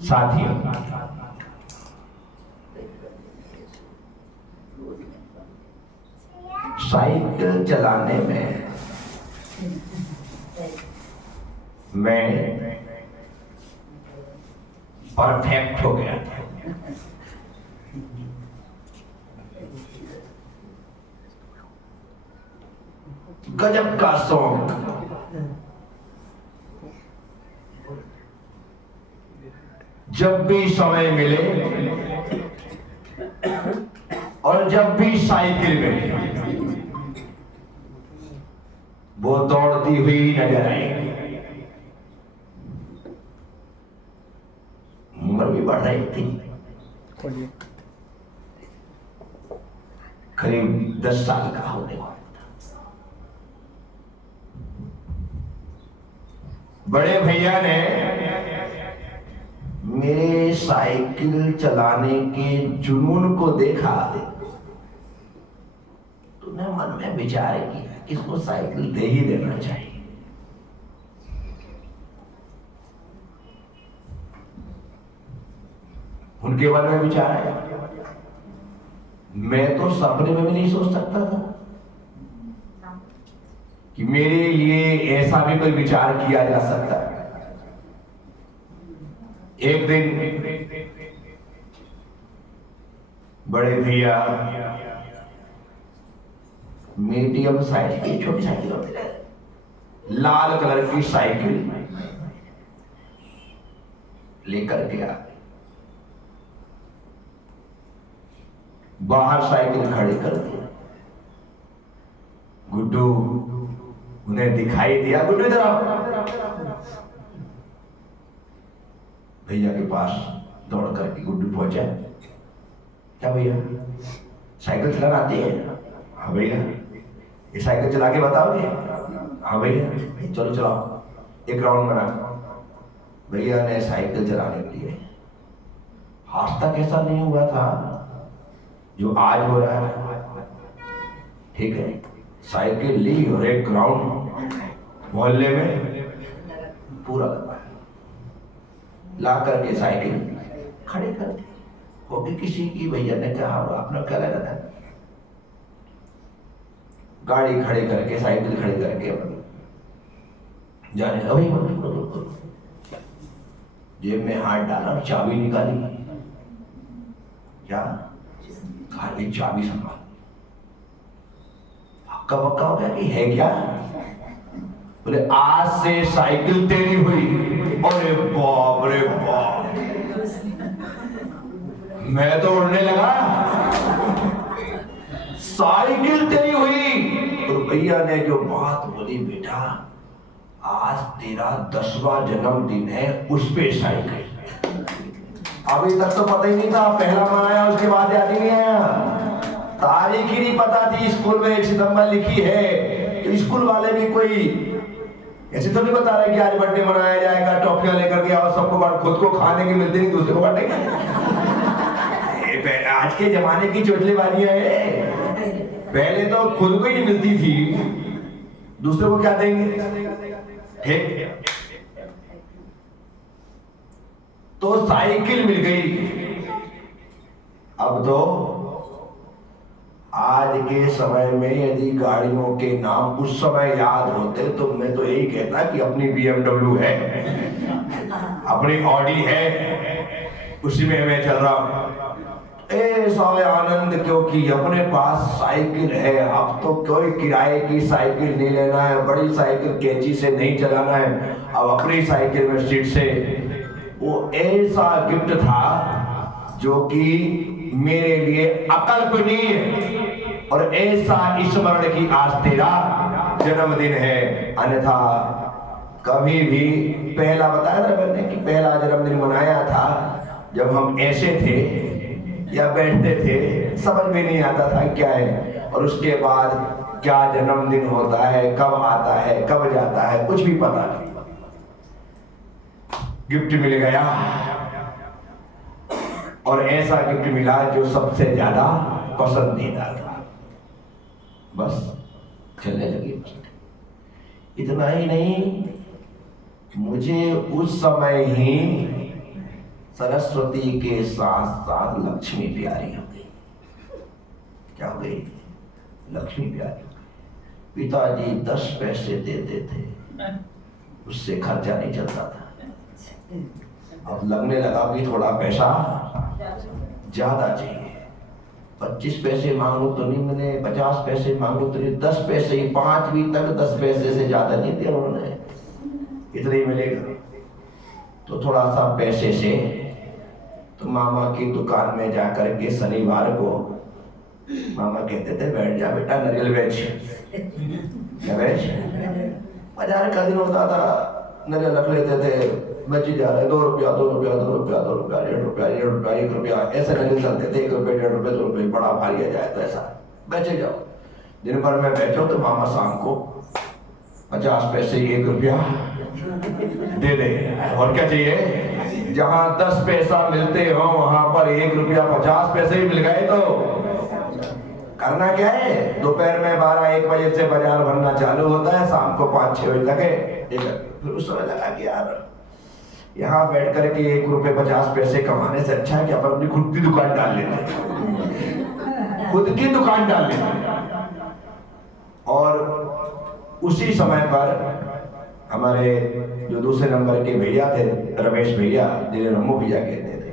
साथियों, साइकिल चलाने में मैं परफेक्ट हो गया था। गजब का शौक। जब भी समय मिले और जब भी साइकिल मिले, वो दौड़ती हुई नजर आएगी। उम्र भी बढ़ रही थी, करीब 10 साल का होने वाला था। बड़े भैया ने मेरे साइकिल चलाने के जुनून को देखा तो मैं मन में विचार किया कि इसको साइकिल दे ही देना चाहिए। उनके मन में विचार आया, मैं तो सपने में भी नहीं सोच सकता था कि मेरे लिए ऐसा भी कोई विचार किया जा सकता है। एक दिन बड़े भैया मीडियम साइज की छोटी साइकिल होती है, लाल कलर की साइकिल लेकर के आ, बाहर साइकिल खड़ी कर दी। गुड्डू उन्हें दिखाई दिया, गुड्डू इधर आओ। भैया के पास दौड़ करके गुड्डू पहुंचा। क्या भैया, साइकिल चलाना आती है? हाँ भैया। ये साइकिल चला के बताओगे? हाँ भैया। चलो चलाओ, एक राउंड बना। भैया ने साइकिल चलाने के लिए, आज तक ऐसा नहीं हुआ था जो आज हो रहा है। ठीक है, साइकिल ली और एक राउंड मोहल्ले में पूरा करवाया। ला करके साइकिल खड़े कर दी। होगी किसी की, भैया ने कहा आपने क्या लगा था। गाड़ी खड़े करके, साइकिल खड़े करके जाने अभी जेब में हाथ डाला और चाबी निकाली। क्या कार में चाबी संभाल, हक्का बक्का हो गया कि है क्या। बोले आज से साइकिल तेरी हुई। अरे बाप रे बाप, मैं तो उड़ने लगा। साइकिल तेरी हुई। तो भैया ने जो बात बोली, बेटा आज तेरा 10वां जन्मदिन है, उस पे साइकिल। अभी तक तो पता ही नहीं था, पहला मनाया उसके बाद याद ही नहीं आया। तारीख ही नहीं पता थी, स्कूल में 1 सितंबर लिखी है तो स्कूल वाले भी कोई ऐसे तो नहीं बता रहे कि आज बर्थडे मनाया जाएगा, टॉफियां लेकर के आओ सबको बांट, खुद को खाने की मिलती नहीं, दूसरे को बांटेंगे। आज के जमाने की चोटलेबाजियां है। पहले तो खुद को ही नहीं मिलती थी, दूसरे को क्या देंगे। ठीक, तो साइकिल मिल गई। अब तो आज के समय में यदि गाड़ियों के नाम उस समय याद होते तो मैं तो यही कहता कि अपनी BMW है, अपनी ऑडी है, उसी में मैं चल रहा हूं। ऐसा आनंद क्योंकि अपने पास साइकिल है। अब तो कोई किराए की साइकिल नहीं लेना है, बड़ी साइकिल कैंची से नहीं चलाना है, अब अपनी साइकिल में सीट से। वो ऐसा गिफ्ट था जो कि मेरे लिए अकल्पनीय, और ऐसा स्मरण की आज तेरा जन्मदिन है। अन्यथा कभी भी, पहला बताया था मैंने कि पहला जन्मदिन मनाया था जब हम ऐसे थे या बैठते थे, समझ में नहीं आता था क्या है, और उसके बाद क्या जन्मदिन होता है, कब आता है, कब जाता है, कुछ भी पता नहीं। गिफ्ट मिल गया, और ऐसा गिफ्ट मिला जो सबसे ज्यादा पसंदीदा था। बस चलने लगी। इतना ही नहीं, मुझे उस समय ही सरस्वती के साथ साथ लक्ष्मी प्यारी हो गई। क्या हो गई? लक्ष्मी प्यारी। पिताजी 10 पैसे देते थे, उससे खर्चा नहीं चलता था। अब लगने लगा कि थोड़ा पैसा ज्यादा चाहिए। 25 पैसे मांगो तो नहीं मिले, 50 पैसे मांगो तो नहीं, 10 पैसे ही, 5वीं तक 10 पैसे से ज्यादा नहीं दिया उन्होंने, इतना ही मिलेगा। तो थोड़ा सा पैसे से तो मामा की दुकान में जाकर के शनिवार को मामा कहते थे, बैठ जा बेटा, नारियल बेच। क्या बेच? बाजार का दिन होता था, नारियल रख लेते थे, बची जा रहे 2 रुपया 2 रुपया 2 रुपया 2 रुपया 1.5 रुपया 1.5 रुपया 1 रुपया, ऐसे नारियल चलते थे। 1 रुपये 1.5 रुपये 2 रुपये, बड़ा भारी आ जाए तो ऐसा बेचे जाओ। दिन भर में बैठो तो मामा शाम को 50 पैसे 1 रुपया दे दे। और क्या चाहिए? जहां 10 पैसा मिलते हो वहां पर 1 रुपया 50 पैसे ही मिल गए तो करना क्या है? दोपहर में 12-1 बजे से बाजार भरना चालू होता है, शाम को 5-6 बजे तक। फिर उस समय लगा कि यार यहाँ बैठ करके 1 रुपये 50 पैसे कमाने से अच्छा है कि अपन अपनी खुद की दुकान डाल लेते, खुद की दुकान डाल लेते। और उसी समय पर हमारे जो दूसरे नंबर के भैया थे, रमेश भैया, जिन्हें रम्मू भैया कहते थे,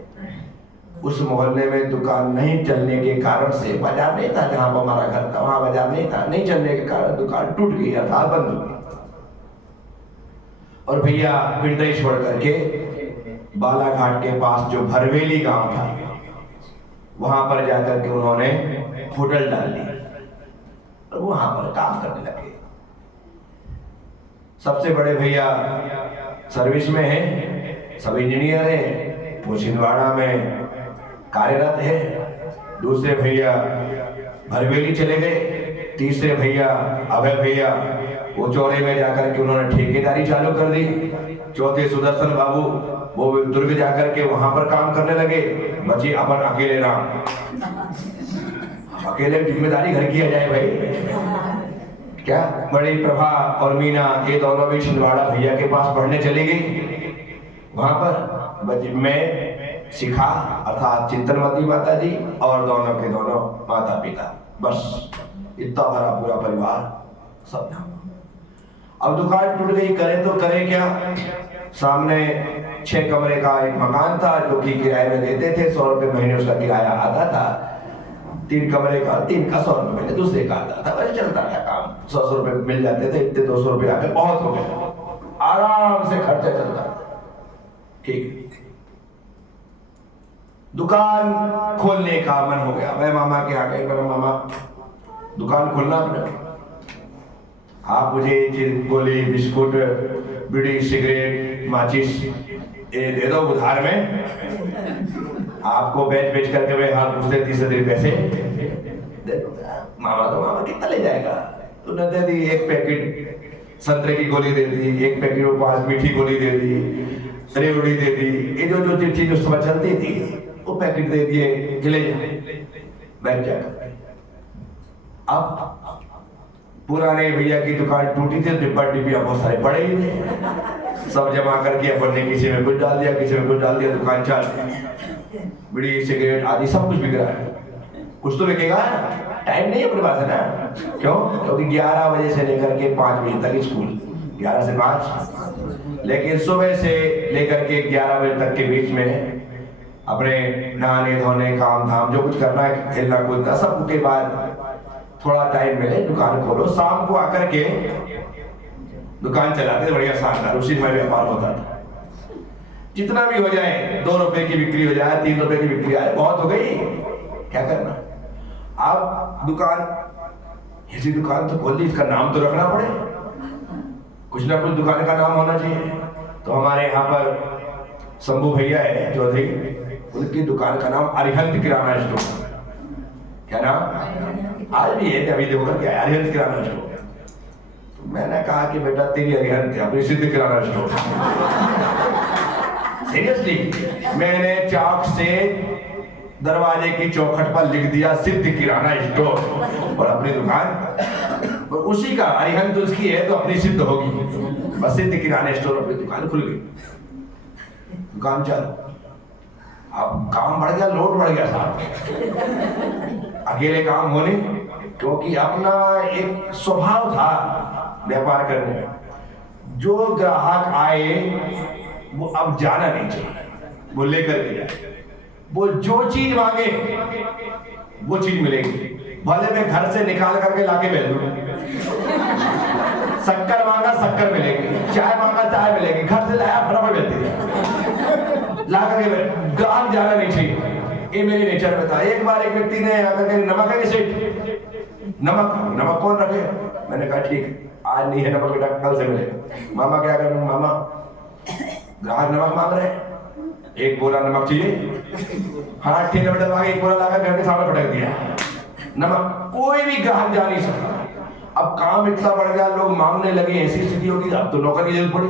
उस मोहल्ले में दुकान नहीं चलने के कारण से, बाजार नहीं था जहां पर हमारा घर था, वहां बाजार नहीं था, नहीं चलने के कारण दुकान टूट गई, अर्थात बंद हो गई। और भैया पिंडई छोड़ करके बालाघाट के पास जो भरवेली गांव था, वहां पर जाकर के उन्होंने होटल डाल ली और वहां पर काम करने लगे। सबसे बड़े भैया सर्विस में हैं, सब इंजीनियर हैं, वो छिंदवाड़ा में कार्यरत है। दूसरे भैया भरवेली चले गए। तीसरे भैया अभय भैया, वो चौरे में जाकर के उन्होंने ठेकेदारी चालू कर दी। चौथे सुदर्शन बाबू, वो दुर्ग जाकर के वहां पर काम करने लगे। बची अपन अकेले राम। अकेले जिम्मेदारी घर की आ जाए भाई। क्या बड़ी प्रभा और मीना, ये दोनों भी छिंदवाड़ा भैया के पास पढ़ने चली गई। वहां पर मैं सिखा, अर्थात चिंतनमती माता जी और दोनों के दोनों माता पिता, बस इतना भरा पूरा परिवार सब। अब दुकान टूट गई, करें तो करें क्या? सामने 6 कमरे का एक मकान था जो कि किराए में देते थे, 100 रुपये महीने उसका किराया आता था। 3 कमरे का 3 का 100 रुपये महीने दूसरे का आता था। वैसे चलता था काम, 100 रुपये मिल जाते थे, इतने 200 रुपये आके बहुत हो गए, आराम से खर्चा चलता था। ठीक, दुकान खोलने का मन हो गया। मैं मामा के यहाँ गया, मामा दुकान खोलना पड़ेगा, आप मुझे गोली, बिस्कुट, बीड़ी, सिगरेट, माचिस ये दे दो उधार में, आपको बेच बेच करके मैं हाथ पूछते 30 दिन पैसे दे दो। मामा तो मामा कितना ले जाएगा? तूने दे दी, 1 पैकेट संतरे की गोली दे दी, 1 पैकेट वो 5 मीठी गोली दे दी, रेवड़ी दे दी, ये जो चीज उस समय चलती थी वो पैकेट दे दिए, चले बैठ जाकर। अब पुराने भैया की दुकान टूटी थी, डिब्बा डिब्बिया बहुत सारे पड़े ही थे, सब जमा करके अपन ने किसी में कुछ डाल दिया, किसी में कुछ डाल दिया, दुकान चल। बीड़ी, सिगरेट आदि सब कुछ बिक रहा है। कुछ तो बिकेगा, टाइम नहीं है अपने पास, है ना? क्यों? क्योंकि 11 बजे से लेकर के 5 बजे तक स्कूल, 11 से 5, लेकिन सुबह से लेकर के 11 बजे तक के बीच में अपने नहाने धोने, काम धाम जो कुछ करना है, खेलना कूदना, सब के बाद थोड़ा टाइम मिले दुकान खोलो। शाम को आकर के दुकान चलाते, बढ़िया शानदार उसी में व्यापार होता था। जितना भी हो जाए, 2 रुपए की बिक्री हो जाए, 3 रुपए की बिक्री आए, बहुत हो गई, क्या करना? अब दुकान, ऐसी दुकान तो खोल दी, इसका नाम तो रखना पड़े, कुछ ना कुछ दुकान का नाम होना चाहिए। तो हमारे यहाँ पर शंभू भैया है चौधरी, उनकी दुकान का नाम अरिहंत किराना स्टोर। क्या नाम? आज भी है, अभी देखो क्या है, अरिहंत किराना स्टोर। तो मैंने कहा कि बेटा तेरी अरिहंत है, अपनी सिद्ध किराना स्टोर। सीरियसली, मैंने चाक से दरवाजे की चौखट पर लिख दिया सिद्ध किराना स्टोर और अपनी दुकान उसी का, अरिहंत उसकी है तो अपनी सिद्ध होगी। प्रसिद्ध किराने स्टोर पे दुकान खुल गई, दुकान चालू। अब काम बढ़ गया, लोड बढ़ गया साहब, अकेले काम होने, क्योंकि अपना एक स्वभाव था व्यापार करने में। जो ग्राहक आए वो अब जाना नहीं चाहिए, वो लेकर के जाए, वो जो चीज मांगे वो चीज मिलेगी, भले मैं घर से निकाल करके लाके भेज दूं। शक्कर मांगा शक्कर मिलेगी, चाय मांगा चाय मिलेगी, घर से लाया फटाफट मिलती ला करके। ग्राहक जाना नहीं चाहिए, ये मेरे नेचर में था। एक बार एक व्यक्ति ने आकर के, नमक है सेठ, नमक कौन रखे? मैंने कहा ठीक, आज नहीं है नमक बेटा, कल से मिलेगा। मामा क्या करूं? मामा ग्राहक नमक मांग रहे हैं, एक बोरा नमक चाहिए। हाँ ठीक है बेटा, लाके एक बोरा लाकर घर के सामने पटक दिया नमक। कोई भी ग्राहक जा नहीं सकता। अब काम इतना बढ़ गया, लोग मांगने लगे, ऐसी स्थिति होगी अब तो नौकर की जरूरत पड़ी।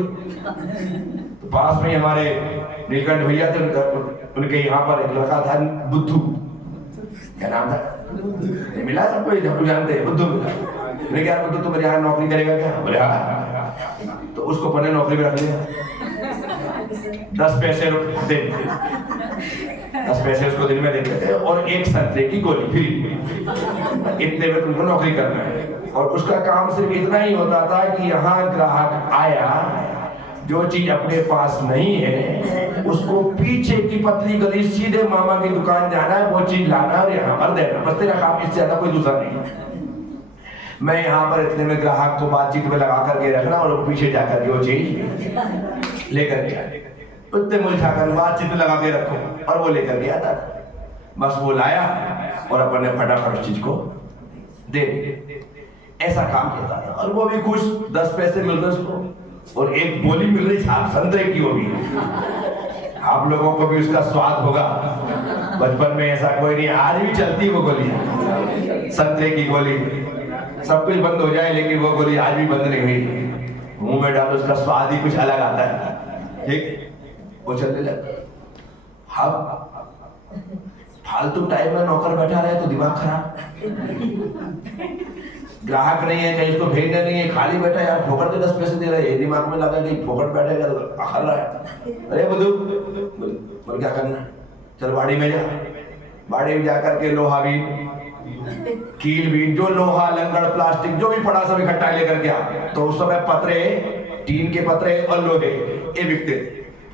तो पास में हमारे नीलकंठ भैया थे, उनके यहाँ पर एक लड़का था बुद्धू, क्या नाम था? मिला सबको, सबको जानते हैं, बुद्धू मिला। मैंने कहा बुद्धू तुम मेरे यहाँ नौकरी करेगा क्या? बोले हाँ। तो उसको पहले नौकरी में रख लिया, 10 पैसे दे, 10 पैसे उसको दिन में देते थे और एक संतरे की गोली फ्री, इतने में तुमको नौकरी करना है। और उसका काम सिर्फ इतना ही होता था कि यहाँ ग्राहक आया, जो चीज अपने पास नहीं है उसको पीछे की पतली गली सीधे मामा की दुकान जाना है, वो चीज लाना और यहाँ पर देना, बस तेरा काम, इससे ज्यादा कोई दूसरा नहीं। मैं यहाँ पर इतने में ग्राहक को बातचीत में लगा करके रखना और पीछे जाकर के वो चीज लेकर के आए, उतने मुलझा कर बातचीत में लगा के रखो और वो लेकर के आता था। बस वो लाया और अपने फटाफट चीज को दे, ऐसा काम करता था। और वो भी खुश, 10 पैसे मिल रहे उसको और एक गोली मिल रही साहब संतरे की होगी। आप लोगों को भी उसका स्वाद होगा, बचपन में ऐसा कोई नहीं, आज भी चलती वो गोली, संतरे की गोली। सब कुछ बंद हो जाए लेकिन वो गोली आज भी बंद नहीं हुई, मुंह में डालो उसका स्वाद ही कुछ अलग आता है। ठीक, वो चलने लगा। अब फालतू टाइम में नौकर बैठा रहे तो दिमाग खराब, ग्राहक नहीं है, कहीं इसको भेजना नहीं है, खाली बैठा यार, फोकट के 10 पैसे दे रहे हैं, दिमाग में लगा कि फोकट बैठेगा तो अखर रहा है। अरे बुद्धू, बोल क्या करना, चल बाड़ी में जा। बाड़ी में जाकर के लोहा भी, कील भी, जो लोहा लंगड़ प्लास्टिक जो भी पड़ा सब इकट्ठा लेकर के आ। तो उस समय पतरे, टीन के पतरे और लोहे ये बिकते,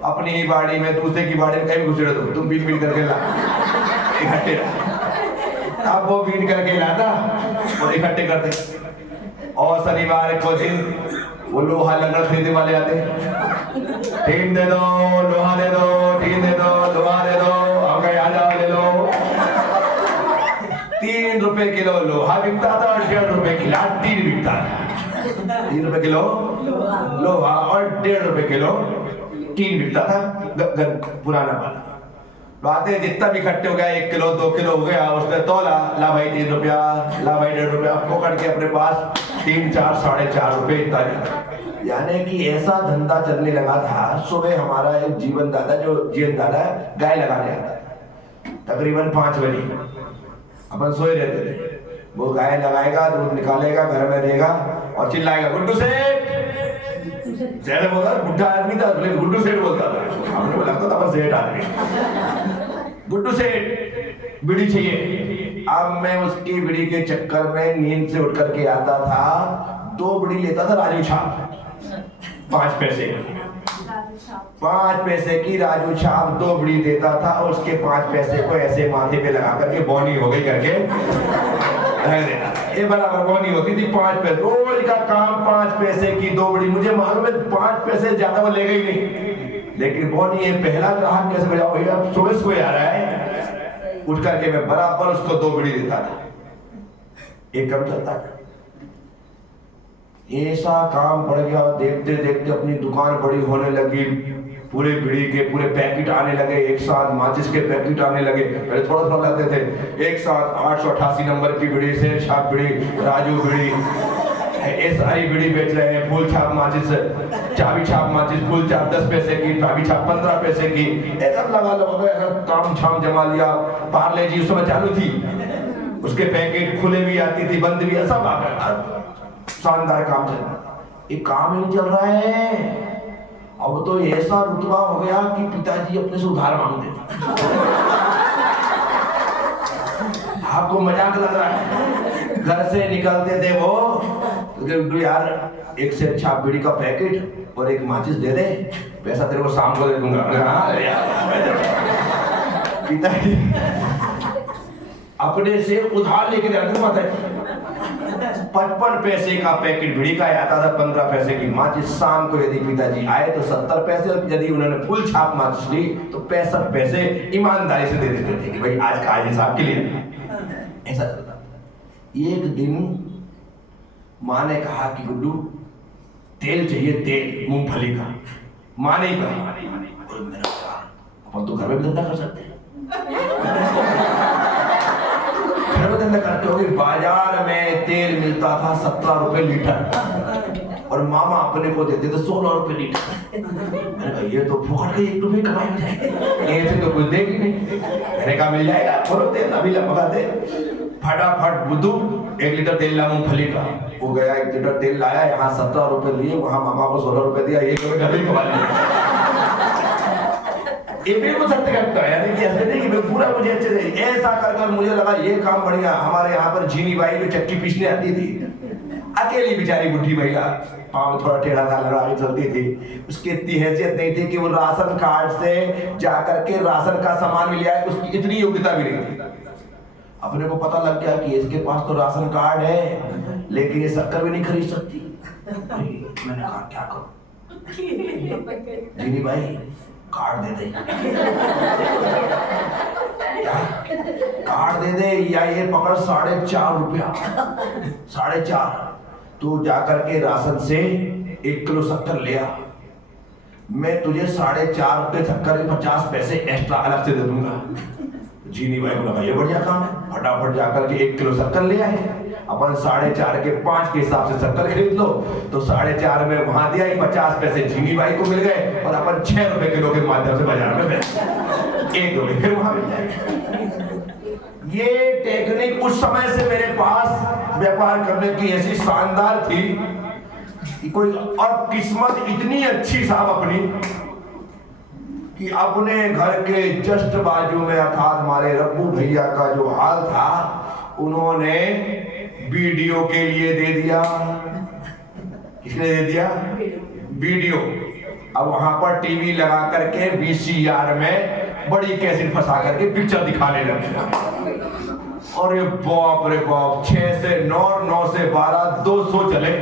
अपनी ही बाड़ी में दूसरे की बाड़ी में कहीं घुसे दो, तुम बीट बीट करके ला, इकट्ठे। अब वो बीट करके लाता और इकट्ठे करते। और शनिवार को दिन वो लोहा लंगड़ खरीदने वाले आते, टीन दे दो, लोहा दे दो, टीन दे दो, लोहा दे दो, हम कहीं आ जाओ ले लो। 3 रुपए किलो लोहा बिकता था और 1.5 रुपए किलो टीन बिकता था। 3 रुपए किलो लोहा और 1.5 रुपए किलो टीन बिकता था पुराना वाला। तो आते जितना भी इकट्ठे हो गया, 1 किलो 2 किलो हो गया, उसने तोला, ला भाई 3 रुपया, ला भाई 1.5 रुपया, पकड़ के अपने पास 3, 4, 4.5 रुपए इतना। यानी कि ऐसा धंधा चलने लगा था। सुबह हमारा एक जीवन दादा गाय लगाने आता था, तकरीबन 5 बजे अपन सोए रहते थे। वो गाय लगाएगा, दूध निकालेगा, घर में देगा और चिल्लाएगा गुड्डू सेठ। सेठ बोला, बुढ़ा आदमी था, गुड्डू सेठ बोलता था, हमने बोला लगता था सेठ आदमी। गुड्डू सेठ बीड़ी चाहिए। अब मैं उसकी बीड़ी के चक्कर में नींद से उठ करके आता था, 2 बीड़ी लेता था राजू छाप, 5 पैसे, 5 पैसे की राजू छाप 2 बीड़ी देता था और उसके 5 पैसे को ऐसे माथे पे लगा करके बोनी हो गई करके रह देता। ये बराबर बोनी होती थी 5 पैसे, रोज का काम 5 पैसे की 2 बीड़ी। मुझे मालूम है 5 पैसे ज्यादा वो लेगा ही नहीं, लेकिन बोनी ये पहला ग्राहक कैसे बजाओ भैया, सुबह सुबह आ रहा है, उठ करके मैं बराबर उसको 2 बीड़ी देता था, एक कम चलता था। ऐसा काम पड़ गया, देखते देखते अपनी दुकान बड़ी होने लगी, पूरे बीड़ी के पूरे पैकेट आने लगे, एक साथ माचिस के पैकेट आने लगे। पहले थोड़ा थोड़ा लाते थे, एक साथ 888 नंबर की बीड़ी, शेर छाप बीड़ी, राजू बीड़ी, ये सारी बीड़ी बेच रहे हैं। फूल छाप माचिस, चाबी छाप माचिस, फूल छाप 10 पैसे की, चाबी छाप 15 पैसे की, ऐसा लगा लो, ऐसा काम छाम जमा लिया। पार्ले जी उस समय चालू थी, उसके पैकेट खुले भी आती थी, बंद भी, सब आ गया, शानदार काम चल रहा। ये काम ही नहीं चल रहा है। अब तो ऐसा रुतबा हो गया कि पिताजी अपने से उधार मांगते। आपको मजाक लग रहा है? घर से निकलते थे वो तो यार एक से अच्छा बीड़ी का पैकेट और एक माचिस दे दे, पैसा तेरे को शाम को दे दूंगा। हाँ पिताजी अपने से उधार लेके जाते माता। 55 पैसे का पैकेट बीड़ी का आता था, 15 पैसे की माचिस। शाम को यदि पिताजी आए तो 70 पैसे, और यदि उन्होंने फुल छाप माचिस ली तो 65 पैसे ईमानदारी से दे देते थे कि भाई आज का हिसाब के लिए। ऐसा चलता। एक दिन माँ ने कहा कि गुड्डू तेल चाहिए, तेल मूंगफली का। माँ ने कहा मेरा अपन तो घर में भी धंधा कर सकते हैं। घर में धंधा करते हो। बाजार में तेल मिलता था 17 रुपए लीटर और मामा अपने को देते थे 16 रुपए लीटर। मैंने कहा ये तो फुकट के 1 रुपए कमाई हो जाएगी, ऐसे तो कुछ देगी नहीं। मैंने कहा मिल जाएगा, बोलो तेल अभी लगा दे। फटाफट बुद्धू 1 लीटर तेल ला मूंगफली का। वो गया 1 लीटर तेल लाया, यहाँ 17 रुपए लिए, वहां मामा को 16 रुपए दिया। 1 रुपए घर ही कमा लिया। ये बिल्कुल सत्य करता है, यानी कि ऐसे नहीं कि पूरा मुझे अच्छे से ऐसा कर मुझे लगा ये काम बढ़िया। हमारे यहाँ पर जीनी बाई जो चक्की पीसने आती थी, अकेली बेचारी बुढ़ी महिला, पाँव थोड़ा टेढ़ा सा लगा के चलती थी। उसकी इतनी हैसियत नहीं थी कि वो राशन कार्ड से जाकर के राशन का सामान मिल जाए, उसकी इतनी योग्यता भी नहीं थी। अपने को पता लग गया कि इसके पास तो राशन कार्ड है लेकिन ये शक्कर भी नहीं खरीद सकती। मैंने कहा क्या करूं? जीनी भाई कार्ड दे दे। कार्ड दे दे या ये पकड़ 4.5 रुपया। 4.5 तू जाकर के राशन से 1 किलो शक्कर ले आ, मैं तुझे 4.5 रुपये शक्कर के 50 पैसे एक्स्ट्रा अलग से दे दूंगा। जीनी भाई को लगा ये बढ़िया काम है। फटाफट जाकर के 1 किलो शक्कर ले आए। अपन 4.5 के 5 के हिसाब से शक्कर खरीद लो तो 4.5 में वहां दिया, 50 पैसे जीनी भाई को मिल गए और अपन 6 रुपए किलो के माध्यम से बाजार में बेच 1 रुपए फिर वहां मिल जाएगा। ये टेक्निक उस समय से मेरे पास व्यापार करने की ऐसी शानदार थी कि कोई, और किस्मत इतनी अच्छी साहब अपनी कि अपने घर के जस्ट बाजू में अर्थात हमारे रब्बू भैया का जो हाल था, उन्होंने वीडियो के लिए दे दिया। किसके लिए दे दिया? वीडियो। अब वहां पर टीवी लगा करके VCR में बड़ी कैसेट फंसा करके पिक्चर दिखाने लगे। और ये बाप रे बाप, 6 से 9, 9 से 12, 200 चले।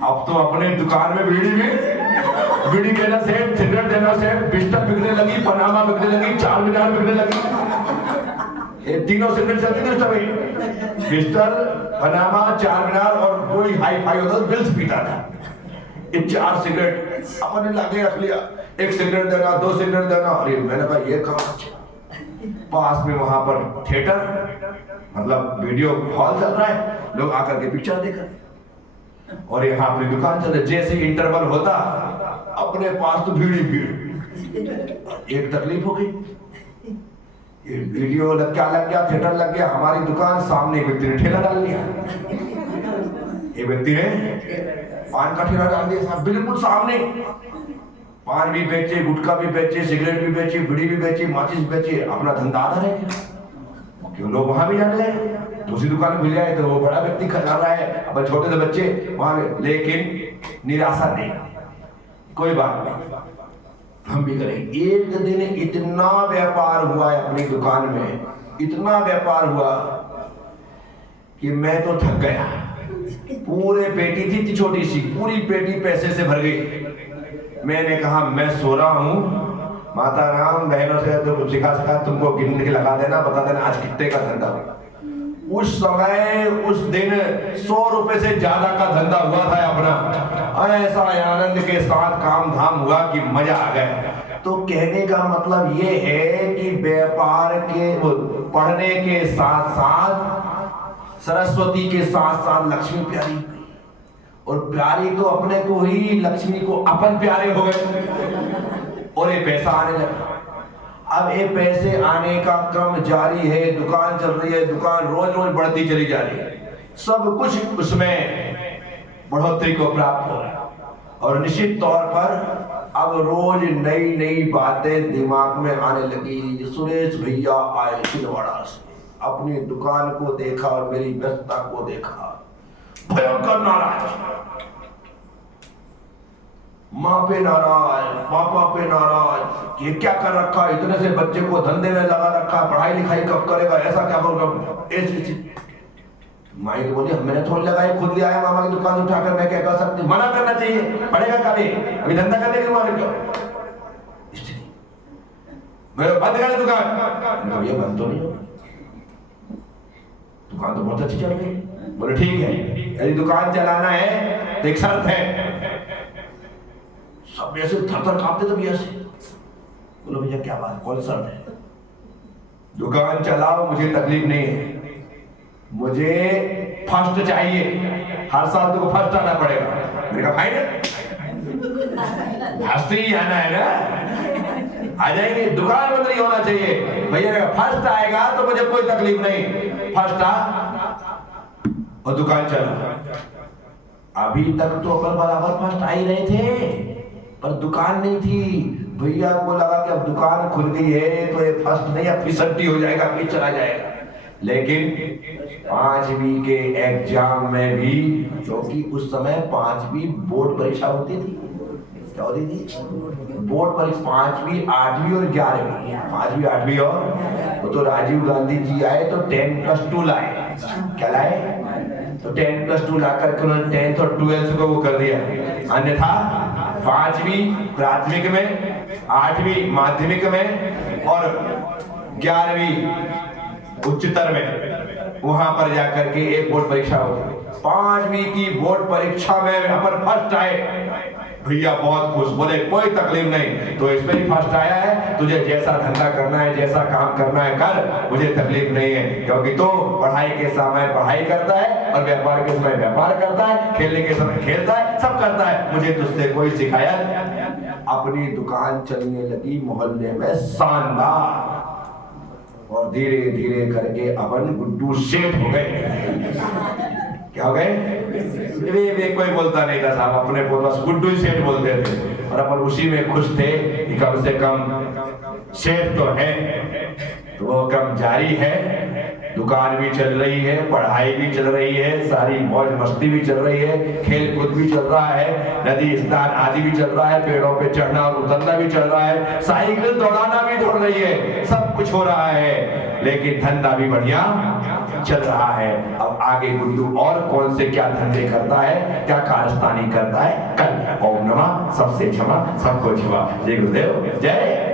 अब तो अपने दुकान में बीड़ी देना से, सिगरेट देना से, बिस्तर बिकने लगी, पनामा बिकने लगी, 4 मीनार बिकने लगी। ये तीनों सिगरेट चलती थी उस समय। बिस्तर, पनामा, 4 मीनार और कोई हाई फाई होता था बिल्स पीता था। ये 4 सिगरेट अपने लाके रख लिया। 1 सिगरेट देना, 2 सिगरेट देना। अरे मैंने कहा ये काम अच्छा। पास में वहां पर थिएटर, मतलब वीडियो हॉल चल रहा है, लोग आकर के पिक्चर देख रहे हैं और यहाँ अपनी दुकान चल रही। जैसे इंटरवल होता अपने पास तो भीड़। एक तकलीफ हो गई, वीडियो लग गया, थिएटर लग गया, हमारी दुकान सामने एक व्यक्ति ने ठेला डाल लिया। एक व्यक्ति ने पान का ठेला डाल दिया बिल्कुल सामने। पान भी बेचे, गुटखा भी बेचे, सिगरेट भी बेची, बीड़ी भी बेची, माचिस बेची। अपना धंधा आधा रह गया। क्यों लोग वहां भी जाने लगे। दूसरी दुकान खुल जाए तो वो बड़ा व्यक्ति खा रहा है, अब छोटे से बच्चे वहां। लेकिन निराशा नहीं, कोई बात नहीं, हम भी करेंगे। एक दिन इतना व्यापार हुआ है अपनी दुकान में, इतना व्यापार हुआ कि मैं तो थक गया। पूरे पेटी थी छोटी सी, पूरी पेटी पैसे से भर गई। मैंने कहा मैं सो रहा हूँ, माता राम बहनों से तो सिखा तुमको गिन के लगा देना, बता देना आज कितने का धंधा हुआ। उस समय उस दिन 100 रुपए से ज्यादा का धंधा हुआ था अपना। ऐसा आनंद के साथ काम धाम हुआ कि मजा आ गया। तो कहने का मतलब ये है कि व्यापार के पढ़ने के साथ साथ सरस्वती के साथ साथ लक्ष्मी प्यारी, और प्यारी तो अपने को ही, लक्ष्मी को अपन प्यारे हो गए और ये पैसा आने लगा। अब ये पैसे आने का क्रम जारी है, दुकान चल रही है, दुकान रोज रोज बढ़ती चली जा रही है। सब कुछ उसमें बढ़ोतरी को प्राप्त हो रहा है। और निश्चित तौर पर अब रोज नई नई बातें दिमाग में आने लगी। सुरेश भैया आए छिंदवाड़ा से, अपनी दुकान को देखा और मेरी व्यस्तता को देखा, भयंकर नाराज, माँ पे नाराज, पापा पे नाराज, ये क्या कर रखा, इतने से बच्चे को धंधे में लगा रखा, पढ़ाई लिखाई कब करेगा, ऐसा क्या होगा। माई तो बोली मैंने थोड़ी लगाई, खुद ले आया मामा की दुकान उठाकर, मैं क्या कर सकती, मना करना चाहिए, पढ़ेगा कभी, अभी धंधा करने की उम्र क्यों, बंद कर दुकान। ये बंद तो नहीं हो, दुकान तो बहुत अच्छी चल रही है। बोले ठीक है, यदि दुकान चलाना है तो एक शर्त है। सब ऐसे थर थर कांपते थे भैया से। बोलो भैया क्या बात, कौन शर्त है? दुकान चलाओ, मुझे तकलीफ नहीं है, मुझे फर्स्ट चाहिए, हर साल तुमको फर्स्ट आना पड़ेगा। मैंने कहा भाई फर्स्ट ही आना है ना, आ जाएंगे, दुकान बंद नहीं होना चाहिए। भैया ने कहा फर्स्ट आएगा तो मुझे कोई तकलीफ नहीं, फर्स्ट आ और दुकान चला। अभी तक तो अपन बराबर फर्स्ट आ ही रहे थे, पर दुकान नहीं थी। भैया को लगा कि अब दुकान खुल गई है तो ये फर्स्ट नहीं, अब फिसड्डी हो जाएगा, फिर चला जाएगा। लेकिन 5वीं के एग्जाम में भी, क्योंकि उस समय 5वीं बोर्ड परीक्षा होती थी, क्या होती थी बोर्ड परीक्षा, 5वीं 8वीं और 11वीं, 5वीं 8वीं और वो तो राजीव गांधी जी आए तो 10+2 लाए। क्या लाए? तो 10+2 लाकर के उन्होंने 10th और 12th को वो कर दिया। अन्यथा 5वीं प्राथमिक में, 8वीं माध्यमिक में और 11वीं उच्चतर में, वहां पर जाकर के एक बोर्ड परीक्षा होती। 5वीं की बोर्ड परीक्षा में अपन फर्स्ट आए। भैया बहुत खुश, बोले कोई तकलीफ नहीं, तो इसमें ही फर्स्ट आया है, तुझे जैसा धंधा करना है, जैसा काम करना है कर, मुझे तकलीफ नहीं है, क्योंकि तू पढ़ाई के समय पढ़ाई करता है और व्यापार के समय व्यापार करता है, खेलने के समय खेलता है, सब करता है, मुझे तुझसे कोई शिकायत। अपनी दुकान चलने लगी मोहल्ले में शानदार, और धीरे धीरे करके अपन गुड्डू सेठ हो गए। क्या हो गए? वे कोई बोलता नहीं था साहब, अपने को बस गुड्डू ही सेठ बोलते थे, और अपन उसी में खुश थे कि कम से कम सेठ तो है, तो वो कम जारी है, दुकान भी चल रही है, पढ़ाई भी चल रही है, सारी मौज मस्ती भी चल रही है, खेल कूद भी चल रहा है, नदी स्नान आदि भी चल रहा है, पेड़ों पे चढ़ना और उतरना भी चल रहा है, साइकिल दौड़ाना भी दौड़ रही है, सब कुछ हो रहा है, लेकिन धंधा भी बढ़िया चल रहा है। अब आगे गुड्डू और कौन से क्या धंधे करता है, क्या कारस्तानी करता है, कल। ओम नमः, सबसे क्षमा, सबको क्षमा। जय गुरुदेव, जय।